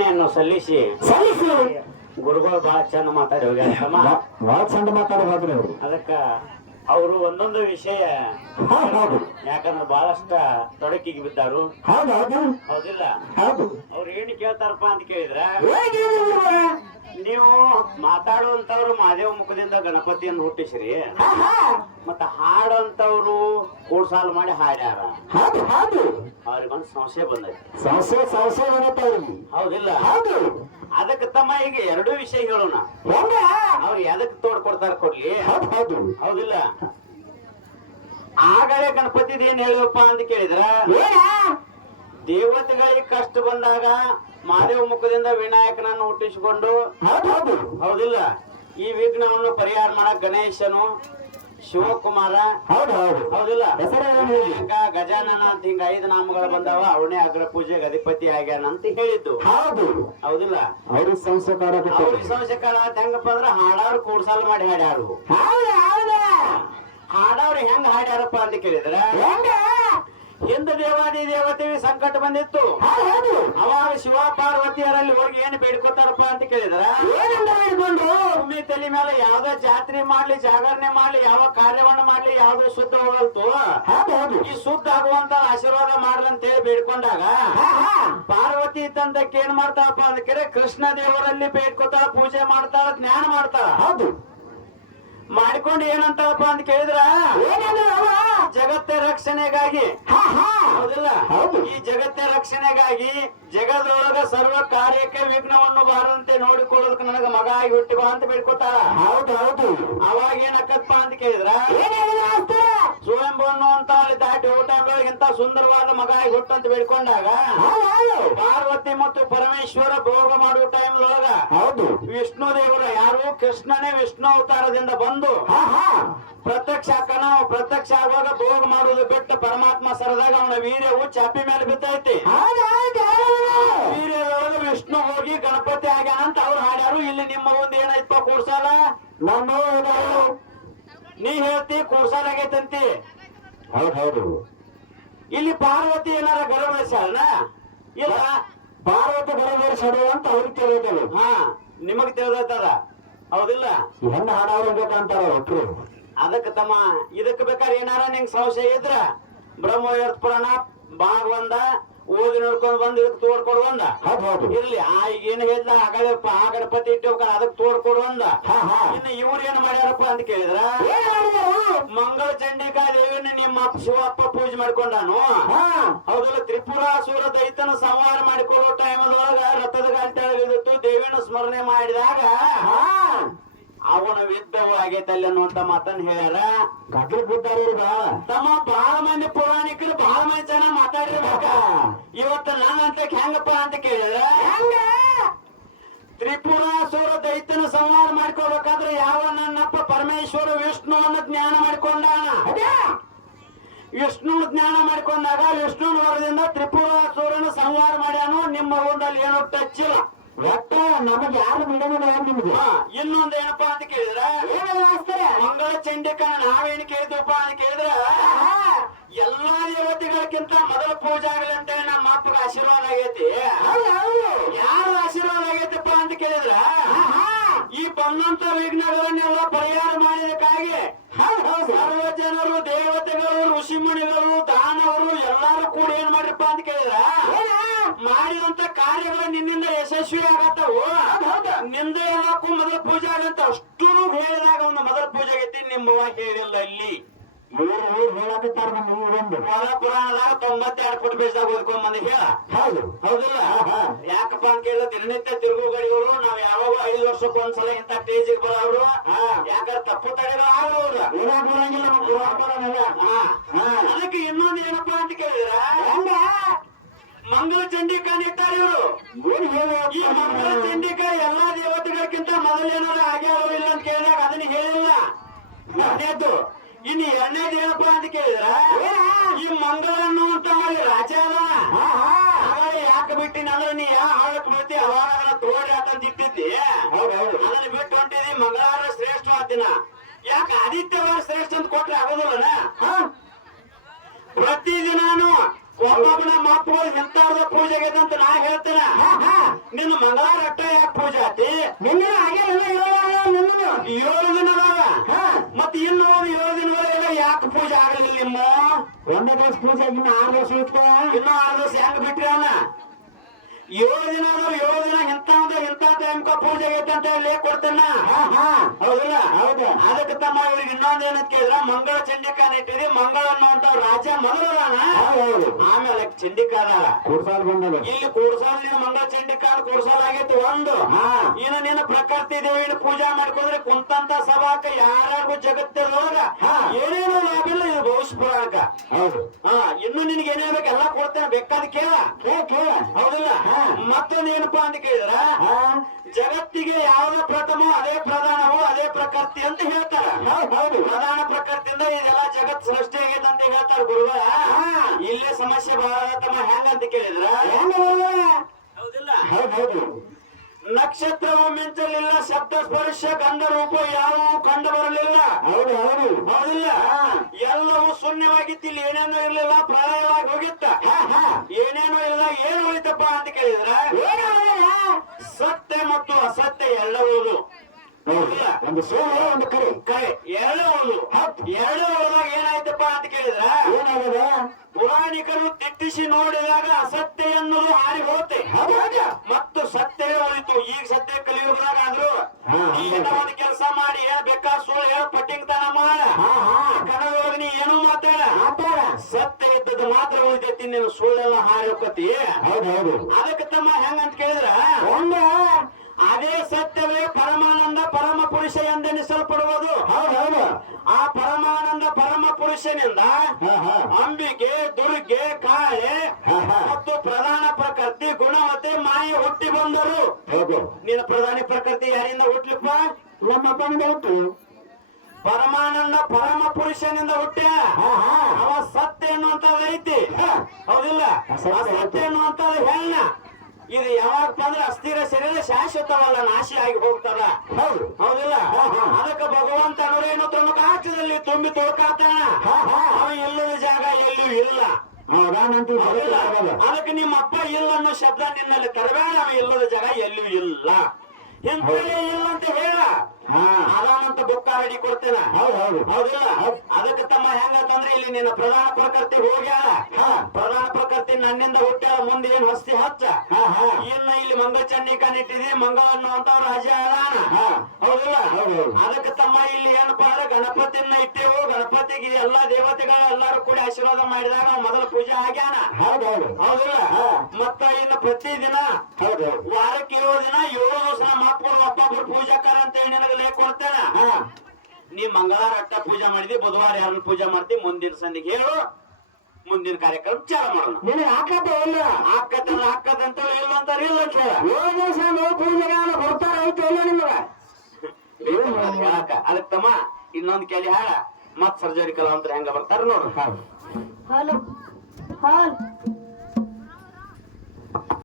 ವಂದನೆಯನ್ನು ಸಲ್ಲಿಸಿ ಗುರುಗಳು ಬಹಳ ಚಂದ ಮಾತಾಡಿ ಹೋಗ್ಯಾರ. ಬಹಳ ಚಂದ ಮಾತಾಡಿ ಹೋದ್ರಿ ಅವರು. ಅದಕ್ಕ ಅವರು ಒಂದೊಂದು ವಿಷಯ ಯಾಕಂದ್ರೆ ಬಹಳಷ್ಟ ತೊಡಕಿಗೆ ಬಿದ್ದಾರು. ಹೌದಿಲ್ಲ? ಅವ್ರು ಏನು ಕೇಳ್ತಾರಪ್ಪ ಅಂತ ಕೇಳಿದ್ರ, ನೀವು ಮಾತಾಡುವಂತವ್ರು ಮಹಾದೇವ ಮುಖದಿಂದ ಗಣಪತಿಯನ್ನು ಹುಟ್ಟಿಸ್ರಿ, ಮತ್ತ ಹಾಡುವಂತವ್ರು ಕೂಡ್ಸಾಲು ಮಾಡಿ ಹಾಡ್ಯಾರ. ಅವ್ರಿಗೊಂದು ಸಂಶಯ ಬಂದೈತಿ. ಹೌದಿಲ್ಲ? ಅದಕ್ಕೆ ತಮ್ಮ ಈಗ ಎರಡೂ ವಿಷಯ ಹೇಳೋಣ. ಅವ್ರು ಎದಕ್ ತೋಡ್ ಕೊಡ್ತಾರ ಕೊಡ್ಲಿ. ಹೌದಿಲ್ಲ? ಆಗಲೇ ಗಣಪತಿದ ಏನ್ ಹೇಳುವಪ್ಪ ಅಂತ ಕೇಳಿದ್ರ, ದೇವತೆಗಳಿಗೆ ಕಷ್ಟ ಬಂದಾಗ ಮಹಾದೇವ ಮುಖದಿಂದ ವಿನಾಯಕನನ್ನು ಹುಟ್ಟಿಸಿಕೊಂಡು, ಹೌದಿಲ್ಲ, ಈ ವಿಘ್ನವನ್ನು ಪರಿಹಾರ ಮಾಡಕ್ ಗಣೇಶನು, ಶಿವಕುಮಾರ, ಹೌದಿಲ್ಲ, ವಿನಾಯಕ, ಗಜಾನನ ಅಂತ ಹಿಂಗ 5 ನಾಮಗಳು ಬಂದಾವ. ಅವನೇ ಅಗ್ರ ಪೂಜೆಗೆ ಅಧಿಪತಿ ಆಗ್ಯಾನ ಅಂತ ಹೇಳಿದ್ದು. ಹೌದಿಲ್ಲ? ಅವ್ರಿಗೆ ಸಂಸ್ಕಾರ ಹೆಂಗಪ್ಪ ಅಂದ್ರ ಹಾಡಾರು ಕೂಡ್ಸಾಲು ಮಾಡಿ ಹಾಡ್ಯಾರು. ಹಾಡವ್ರು ಹೆಂಗ ಹಾಡ್ಯಾರಪ್ಪ ಅಂತ ಕೇಳಿದ್ರ, ಹಿಂದ ದೇವಾದಿ ದೇವತೆ ಸಂಕಟ ಬಂದಿತ್ತು. ಅವಾಗ ಶಿವ ಪಾರ್ವತಿಯರಲ್ಲಿ ಹೋಗಿ ಏನ್ ಬೇಡ್ಕೋತಾರಪ್ಪ ಅಂತ ಕೇಳಿದ್ರ, ಭೂಮಿ ತಲೆ ಮೇಲೆ ಯಾವ್ದೋ ಜಾತ್ರೆ ಮಾಡ್ಲಿ, ಜಾಗರಣೆ ಮಾಡ್ಲಿ, ಯಾವ ಕಾರ್ಯವನ್ನ ಮಾಡ್ಲಿ, ಯಾವ್ದು ಶುದ್ಧ ಹೋಗಲ್ತು, ಈ ಶುದ್ಧ ಆಗುವಂತ ಆಶೀರ್ವಾದ ಮಾಡ್ರಿ ಅಂತ ಹೇಳಿ ಬೇಡ್ಕೊಂಡಾಗ ಪಾರ್ವತಿ ತಂದಕ್ಕೆ ಏನ್ ಮಾಡ್ತಾಳಪ್ಪ ಅಂತ ಕೇಳಿ ಕೃಷ್ಣ ದೇವರಲ್ಲಿ ಬೇಡ್ಕೋತಾಳ, ಪೂಜೆ ಮಾಡ್ತಾಳ, ಜ್ಞಾನ ಮಾಡ್ತಾಳ. ಮಾಡಿಕೊಂಡು ಏನಂತಪ್ಪ ಅಂತ ಕೇಳಿದ್ರ, ಜಗತ್ತ ರಕ್ಷಣೆಗಾಗಿ, ಹೌದಿಲ್ಲ, ಈ ಜಗತ್ತ ರಕ್ಷಣೆಗಾಗಿ ಜಗದೊಳಗ ಸರ್ವ ಕಾರ್ಯಕ್ಕೆ ವಿಘ್ನವನ್ನು ಬಾರದಂತೆ ನೋಡಿಕೊಳ್ಳೋದಕ್ಕೆ ನನಗ ಮಗ ಆಗಿ ಹುಟ್ಟಿ ಬಾ ಅಂತ ಬೇಡ್ಕೊತಾಳ. ಅವಾಗ ಏನಕ್ಕಪ್ಪ ಅಂತ ಕೇಳಿದ್ರ, ಸ್ವಯಂಭವನ್ನು ಅಂತ ಅಲ್ಲಿ ದಾಟಿ ಊಟದೊಳಗೆ ಇಂತ ಸುಂದರವಾದ ಮಗ ಆಗಿ ಹುಟ್ಟು ಅಂತ ಬೇಡ್ಕೊಂಡಾಗ ಪಾರ್ವತಿ ಮತ್ತು ಪರಮೇಶ್ವರ ಭೋಗ ಮಾಡುವ ಟೈಮ್ ಒಳಗ ವಿಷ್ಣು ದೇವರು, ಯಾರು ಕೃಷ್ಣನೇ ವಿಷ್ಣು ಅವತಾರದಿಂದ ಬಂದು ಪ್ರತ್ಯಕ್ಷ ಆಕನ, ಪ್ರತ್ಯಕ್ಷ ಆಗುವಾಗ ಭೋಗ ಮಾಡುವುದು ಬಿಟ್ಟು ಪರಮಾತ್ಮ ಸರದಾಗ ಅವನ ವೀರ್ಯವು ಚಾಪಿ ಮೇಲೆ ಬಿದ್ದೈತಿ. ವೀರ್ಯದೊಳಗೆ ವಿಷ್ಣು ಹೋಗಿ ಗಣಪತಿ ಆಗ್ಯಾನ ಅಂತ ಅವ್ರು ಹಾಡ್ಯಾರು. ಇಲ್ಲಿ ನಿಮ್ಮ ಮುಂದೆ ಏನೈತಪ್ಪ ಕೂಡ್ಸಾಲ, ನೀ ಹೇಳ್ತಿ ಕೂಡ್ಸಾಲ ಆಗೈತಂತಿ. ಹೌದು. ಇಲ್ಲಿ ಪಾರ್ವತಿ ಏನಾರ ಗರ್ಭಧರಿಸಾಳ? ಇಲ್ಲ, ಪಾರ್ವತಿ ಗರ್ಭಧರಿಸಾಡು ಅಂತ ಅವ್ರಿಗೆ ತಿಳಿದಳು. ನಿಮಗ್ ತಿಳಿದದ. ಹೌದಿಲ್ಲ? ಹೆಣ್ಣು ಹಾಡಾಡ್ಬೇಕಂತಾರ ಒಟ್ರು. ಅದಕ್ಕೆ ತಮ್ಮ ಇದಕ್ಕೆ ಬೇಕಾದ್ರೆ ಏನಾರ ನಿಂಗ್ ಸಂಶಯ ಇದ್ರ ಬ್ರಹ್ಮವೈವರ್ತ ಪುರಾಣ ಭಾಗ 1 ಓದಿ ನೋಡ್ಕೊಂಡ್ ಬಂದ್ ಇದಕ್ ತೋಡ್ಕೊಡು ಒಂದ. ಇರ್ಲಿ, ಈಗ ಏನ್ ಹೇಳಿದ್ಲ ಆ ಗಣಪತಿ ಇಟ್ಟೋಕ ಅದಕ್ ತೋಡ್ಕೊಡು ಒಂದ. ಇನ್ನು ಇವ್ರು ಏನ್ ಮಾಡ್ಯಾರಪ್ಪ ಅಂತ ಕೇಳಿದ್ರ, ಮಂಗಳ ಚಂಡಿಕಾ ದೇವಿನ ನಿಮ್ಮ ಶಿವಪ್ಪ ಪೂಜೆ ಮಾಡ್ಕೊಂಡಾನು. ಹೌದಲ್ಲ? ತ್ರಿಪುರಾಸುರ ದೈತನ ಸಂಹಾರ ಮಾಡಿಕೊಳ್ಳೋ ಟೈಮದೊಳಗ ರಥದ ಗಂಟೆ ದೇವಿನ ಸ್ಮರಣೆ ಮಾಡಿದಾಗ ಅವನ ವಿದ್ಧವು ಆಗೈತಲ್ಲ ಅನ್ನುವಂತ ಮಾತನ್ನ ಹೇಳ್ಯಾರ. ತಮ್ಮ ಬಹಳ ಮಂದಿ ಪುರಾಣಿಕರು ಬಹಳ ಮಂದಿ ಚೆನ್ನಾಗಿ ಮಾತಾಡಿರ್ಬೇಕ. ಇವತ್ತು ನಾನಂತ ಹೆಂಗಪ್ಪ ಅಂತ ಕೇಳಿದ್ರ, ತ್ರಿಪುರಾಸುರ ದೈತ್ಯನ ಸಂಹಾರ ಮಾಡ್ಕೋಬೇಕಾದ್ರೆ ಯಾವ ನನ್ನಪ್ಪ ಪರಮೇಶ್ವರ ವಿಷ್ಣುವನ್ನು ಜ್ಞಾನ ಮಾಡಿಕೊಂಡಾನ. ವಿಷ್ಣು ಜ್ಞಾನ ಮಾಡಿಕೊಂಡಾಗ ವಿಷ್ಣು ವರದಿಂದ ತ್ರಿಪುರಾಸುರನ ಸಂಹಾರ ಮಾಡ್ಯಾನು. ನಿಮ್ಮ ಒಂದಲ್ಲಿ ಏನೋ ಟಚ್ ಇಲ್ಲ. ಒಟ್ಟ ನಮಗ್ ಯಾರು ಬಿಡೋದಿಲ್ಲ ನಿಮ್ಗೆ. ಇನ್ನೊಂದ್ ಏನಪ್ಪಾ ಅಂತ ಕೇಳಿದ್ರ, ಮಂಗಳ ಚಂಡಿಕನ ನಾವೇನು ಕೇಳಿದ್ವಪ್ಪ ಅಂತ ಕೇಳಿದ್ರ, ಎಲ್ಲಾ ದೇವತೆಗಳಕ್ಕಿಂತ ಮೊದಲ ಪೂಜೆ ಆಗಲಿ ಅಂತ ನಮ್ಮ ಅಪ್ಪಗ ಆಶೀರ್ವಾದ ಆಗೈತಿ. ಯಾರು ಆಶೀರ್ವಾದ ಆಗೈತಪ್ಪ ಅಂತ ಕೇಳಿದ್ರ, ಈ ಬಂದಂತ ವಿಘ್ನಗಳನ್ನೆಲ್ಲ ಪರಿಹಾರ ಮಾಡಿದಕ್ಕಾಗಿ ಸರ್ವ ಜನರು, ದೇವತೆಗಳು, ಋಷಿಮುನಿಗಳು, ದಾನವರು ಎಲ್ಲಾರು ಕೂಡ ಏನ್ ಮಾಡ್ರಪ್ಪ ಅಂತ ಕೇಳಿದ್ರ, ಮಾಡಿದಂತ ಕಾರ್ಯಗಳು ನಿನ್ನಿಂದ ಯಶಸ್ವಿ ಆಗತ್ತವು. ನಿಂದ ಎಲ್ಲಕ್ಕೂ ಮೊದಲ ಪೂಜೆ ಆಗಂತ ಅಷ್ಟು ಹೇಳಿದಾಗ ಒಂದು ಮೊದಲ ಪೂಜೆ ಆಗೈತಿ. ನಿಮ್ಮವ್ವ ಹೇಳಿಲ್ಲ. ಇಲ್ಲಿ ಮೊದಲ ಪುರಾಣದಾಗ 92 ಫುಟ್ ಬೇಸ್ದಾಗ ಓದ್ಕೊಂಡ್ ಬಂದಿ ಹೇಳ. ಹೌದಿಲ್ಲ? ಯಾಕಪ್ಪ ಅಂತ ಕೇಳಿದ್ರೆ ದಿನನಿತ್ಯ ತಿರುಗುಗಳಿಗಳು ನಾವ್ ಯಾವಾಗ 5 ವರ್ಷಕ್ಕೆ ಒಂದ್ಸಲ ಇಂತ ಸ್ಟೇಜಿಗೆ ಬರೋರು. ಯಾಕಂದ್ರೆ ತಪ್ಪು ತಡೆಗಳು ಆಗೋರು. ಅದಕ್ಕೆ ಇನ್ನೊಂದು ಏನಪ್ಪಾ ಅಂತ ಕೇಳಿದ್ರ, ಮಂಗಲ ಚಂಡಿಕಾ ಇಟ್ಟಾರ ಇವರು. ಈ ಮಂಗಲ ಚಂಡಿಕಾ ಎಲ್ಲಾ ದೇವತೆಗಳಕ್ಕಿಂತ ಮೊದಲೇನಾರ ಆಗ್ಯಾರೋ ಇಲ್ಲ ಅಂತ ಕೇಳಿದಾಗ ಅದನ್ನ ಹೇಳಿಲ್ಲ. ಎರಡನೇದ್ದು. ಇನ್ನು ಎರಡನೇದು ಏನಪ್ಪಾ ಅಂತ ಕೇಳಿದ್ರ, ಈ ಮಂಗಲ ಅನ್ನುವಂತ ರಾಜ ಅದ. ಯಾಕೆ ಬಿಟ್ಟಿನ ಅಂದ್ರೆ ನೀ ಯಾವ ಹಾಳಕ್ ಬಿಡ್ತಿ ಅವಾಗ ತೋಡಿ ಆತಂತ ಇಟ್ಟಿದ್ದಿ. ಅದನ್ನ ಬಿಟ್ಟು ಹೊಂಟಿದಿ. ಮಂಗಳವಾರ ಶ್ರೇಷ್ಠ ದಿನ. ಯಾಕೆ ಆದಿತ್ಯವಾರ ಶ್ರೇಷ್ಠ ಅಂತ ಕೊಟ್ರೆ ಆಗೋದಿಲ್ಲನ? ಪ್ರತಿದಿನಾನು ಒಬ್ಬೊಬ್ಬನ ಮಕ್ಕಳು ಎಂತಾರ್ದ ಪೂಜೆ ಆಗೈತೆ ಅಂತ ನಾ ಹೇಳ್ತೇನೆ. ನಿನ್ನ ಮಂಗಳಾರ ಅಟ್ಟ ಯಾಕೆ ಪೂಜೆ ಆತಿ? ನಿನ್ನ ಹಾಗೆ ನಿನ್ನ 7 ದಿನ ಅದಾವ. ಮತ್ ಇನ್ನು 7 ದಿನಗಳೆಲ್ಲ ಯಾಕೆ ಪೂಜೆ ಆಗಲಿಲ್ಲ ನಿಮ್ಮ? 1 ದಿವಸ ಪೂಜೆ ಆಗಿನ 6 ದಿವಸ ಇತ್ತು. ಇನ್ನು 6 ದಿವಸ ಹೆಂಗ್ ಬಿಟ್ರಿ ಅವನ? 7 ದಿನ ಅದಾವ. 7 ದಿನ ಇಂಥ ಟೈಮ್ಕ ಪೂಜೆ ಆಗೈತೆ ಅಂತ ಹೇಳಿ ಕೊಡ್ತೇನ. ಹೌದಿಲ್ಲ? ಹೌದು. ಅದಕ್ಕೆ ತಮ್ಮ ಇವ್ರಿಗೆ ಇನ್ನೊಂದ್ ಏನಂತ ಕೇಳಿದ್ರ, ಮಂಗಳ ಚಂಡಿಕಾನ ಇಟ್ಟಿರಿ. ಮಂಗಳ ಅನ್ನುವಂತ ರಾಜ ಮೊದಲದಾನ, ಆಮೇಲೆ ಚಂಡಿಕಾ ಅದಾಳ. ಕೂರ್ಸಾಲ್ ಬಂದದ. ಇಲ್ಲಿ ಕೂಡ್ಸಾಲ್ ನೀನು ಮಂಗಳ ಚಂಡಿಕಾನ ಕೂಡ್ಸಾಲ್ ಆಗೈತಿ ಒಂದು. ಇನ್ನು ನೀನು ಪ್ರಕೃತಿ ದೇವಿನ ಪೂಜಾ ಮಾಡ್ಕೊಂಡ್ರೆ ಕುಂತಂತ ಸಭಾಕ ಯಾರಿಗೂ ಜಗತ್ತಿರೋಗ ಏನೇನು ಲಾಭ ಇಲ್ಲ. ಇದು ಬಹುಸ್ಪುರಾಕ. ಹೌದು. ಇನ್ನು ನಿನಗೆ ಏನೇ ಬೇಕು ಎಲ್ಲ ಕೊಡ್ತೇನೆ, ಬೇಕಾದ ಕೇಳ. ಹೌದಿಲ್ಲ? ಮತ್ತೊಂದು ಏನಪ್ಪಾ ಅಂತ ಕೇಳಿದ್ರ, ಜಗತ್ತಿಗೆ ಯಾವ್ದು ಪ್ರಥಮ ಅದೇ ಪ್ರಧಾನವು ಅದೇ ಪ್ರಕೃತಿ ಅಂತ ಹೇಳ್ತಾರ. ಹೌದು. ಪ್ರಧಾನ ಪ್ರಕೃತಿಯಿಂದ ಇದೆಲ್ಲ ಜಗತ್ ಸೃಷ್ಟಿ ಆಗೈತೆ ಅಂತ ಹೇಳ್ತಾರ ಗುರುಗಳ. ಇಲ್ಲೇ ಸಮಸ್ಯೆ ಬಹಳ ತಮ್ಮ ಹೆಂಗಂತ ಕೇಳಿದ್ರ, ಹೌದಿಲ್ಲ? ಹೌದು. ನಕ್ಷತ್ರವು ಮಿಂಚಲಿಲ್ಲ, ಶಬ್ದ ಸ್ಪರ್ಶ ಗಂಧ ರೂಪ ಯಾವುವು ಕಂಡು ಬರಲಿಲ್ಲ. ಹೌದು. ಹೌದಿಲ್ಲ? ಎಲ್ಲವೂ ಶೂನ್ಯವಾಗಿತ್ತು. ಇಲ್ಲಿ ಏನೇನು ಇರ್ಲಿಲ್ಲ, ಪ್ರಳಯವಾಗಿ ಹೋಗಿತ್ತ. ಏನೇನು ಇಲ್ಲ. ಏನು ಉಳಿತಪ್ಪ ಅಂತ ಕೇಳಿದ್ರ, ಸತ್ಯ ಮತ್ತು ಅಸತ್ಯ ಎಲ್ಲವೂ. ಹೌದಿಲ್ಲ? ಒಂದು ಸುಳ್ಳು ಒಂದು ಕರೆ ಎರಡು ಉಳಿದಾಗ ಏನಾಯ್ತಪ್ಪ ಅಂತ ಕೇಳಿದ್ರ, ಏನಾಗದ? ಪುರಾಣಿಕರು ತಿಟ್ಟಿಸಿ ನೋಡಿದಾಗ ಅಸತ್ಯ ಎನ್ನುವುದು ಹಾರಿ ಹೋಗುತ್ತೆ ಮತ್ತು ಸತ್ಯವೇ ಉಳಿತು. ಈಗ ಸತ್ಯ ಕಲಿಯುಗದಾಗ ಅಂದ್ರು ಈಗ ಒಂದು ಕೆಲಸ ಮಾಡಿ ಏನ್ ಬೇಕಾ ಸುಳ್ಳು ಹೇಳ ಪಟ್ಟಿಂಗ್ ತನ ಮಾಡ ಕನ್ನಡದೊಳಗ ನೀ ಏನು ಮಾತಾಡ, ಸತ್ಯ ಇದ್ದದ್ದು ಮಾತ್ರ ಉಳಿತೈತಿ. ನೀನು ಸುಳ್ಳೆಲ್ಲ ಹಾರಿ ಹೋಗತಿ. ಹೌದು. ಅದಕ್ಕೆ ತಮ್ಮ ಹೆಂಗಂತ ಕೇಳಿದ್ರ, ಅದೇ ಸತ್ಯವೇ ಪರಮಾನಂದ ಪರಮ ಪುರುಷ ಎಂದೆನಿಸಲ್ಪಡುವುದು. ಹೌದು. ಆ ಪರಮಾನಂದ ಪರಮ ಪುರುಷನಿಂದ ಅಂಬಿಕೆ, ದುರ್ಗೆ, ಕಾಳೆ ಮತ್ತು ಪ್ರಧಾನ ಪ್ರಕೃತಿ ಗುಣವತೆ ಮಾಯೆ ಹುಟ್ಟಿ ಬಂದರು. ನೀನು ಪ್ರಧಾನಿ ಪ್ರಕೃತಿ ಯಾರಿಂದ ಹುಟ್ಲಿಪ್ಪ? ನಮ್ಮಪ್ಪನಿಂದ ಹುಟ್ಟು. ಪರಮಾನಂದ ಪರಮ ಪುರುಷನಿಂದ ಹುಟ್ಟ್ಯ. ಅವ ಸತ್ಯ ಎನ್ನುವಂತದ್ದು ಐತಿ. ಹೌದಿಲ್ಲ? ಸತ್ಯ ಎನ್ನುವಂತದ್ದು ಹೆಣ್ಣ. ಇದು ಯಾವಾಗ ಬಂದ್ರೆ ಅಸ್ಥಿರ ಶರೀರ ಶಾಶ್ವತವಲ್ಲ, ನಾಶಿ ಆಗಿ ಹೋಗ್ತದ. ಹೌದಿಲ್ಲ? ಅದಕ್ಕೆ ಭಗವಂತ ಅವರೇನು ತ್ರಿಮುಖಾಕ್ಷದಲ್ಲಿ ತುಂಬಿ ತುಳುಕಾತಾನ. ಅವ ಇಲ್ಲದ ಜಾಗ ಎಲ್ಲಿಯೂ ಇಲ್ಲ. ಅದಕ್ಕೆ ನಿಮ್ಮ ಅಪ್ಪ ಇಲ್ಲ ಅನ್ನೋ ಶಬ್ದ ನಿನ್ನಲ್ಲಿ ತರಬೇಡ. ಅವ ಇಲ್ಲದ ಜಾಗ ಎಲ್ಲಿಯೂ ಇಲ್ಲ. ಎಂತಲೇ ಇಲ್ಲ ಅಂತ ಹೇಳ. ಆರಾಮಂತ ಬುಕ್ಕ ರೆಡಿ ಕೊಡ್ತೇನೆ. ಹೌದಿಲ್ಲ? ಅದಕ್ಕೆ ತಮ್ಮ ಹೆಂಗಂತಂದ್ರೆ ಇಲ್ಲಿ ನಿನ್ನ ಪ್ರಧಾನ ಪ್ರಕೃತಿ ಹೋಗ್ಯಾಳ. ಪ್ರಧಾನ ಪ್ರಕೃತಿ ನನ್ನಿಂದ ಹುಟ್ಟ್ಯಾಳ. ಮುಂದೆ ಏನ್ ಹಸ್ತಿ ಹಚ್ಚ. ಇನ್ನ ಇಲ್ಲಿ ಮಂಗಳ ಚಂಡಿಕಾನ್ ಇಟ್ಟಿದಿ. ಮಂಗಳ ಅನ್ನುವಂತ ರಾಜ ಅದಾನ. ಹೌದಿಲ್ಲ? ಅದಕ್ಕೆ ತಮ್ಮ ಇಲ್ಲಿ ಏನಪ್ಪಾ ಅಂದ್ರೆ ಗಣಪತಿನ ಇಟ್ಟೇವು. ಗಣಪತಿಗೆ ಎಲ್ಲಾ ದೇವತೆಗಳು ಎಲ್ಲಾರು ಕೂಡಿ ಆಶೀರ್ವಾದ ಮಾಡಿದಾಗ ಮೊದಲ ಪೂಜೆ ಆಗ್ಯಾನ. ಹೌದಿಲ್ಲ? ಮತ್ತ ಇನ್ನು ಪ್ರತಿದಿನ ವಾರಕ್ಕೆ 7 ದಿನ 7 ದಿವಸ ನಮ್ಮ ಅಪ್ಪನ ಒಬ್ಬೊಬ್ರು ಪೂಜಾಕಾರ ಅಂತ ಹೇಳಿ ನಿನಗೆ ಲೇಖ ಕೊಡ್ತೇನೆ. ನೀ ಮಂಗಳವಾರ ಅಟ್ಟ ಪೂಜೆ ಮಾಡಿದಿ, ಬುಧವಾರ ಯಾರನ್ನ ಪೂಜೆ ಮಾಡ್ತಿ, ಮುಂದಿನ ಸಂದಿಗೆ ಹೇಳು. ಮುಂದಿನ ಕಾರ್ಯಕ್ರಮ ಚಾಲ ಮಾಡೋಣ. ಹಾಕದಂತ ಇಲ್ಲ ಅಂತಾರ. ಇಲ್ಲ ಅಂತ ಅದಕ್ಕೆ ತಮ್ಮ ಇನ್ನೊಂದ್ ಕೆಲಿ ಹಾಳ ಮತ್ ಸರ್ಜರಿ ಕಲಾವಂತರ ಹೆಂಗ ಬರ್ತಾರ ನೋಡ್ರಿ.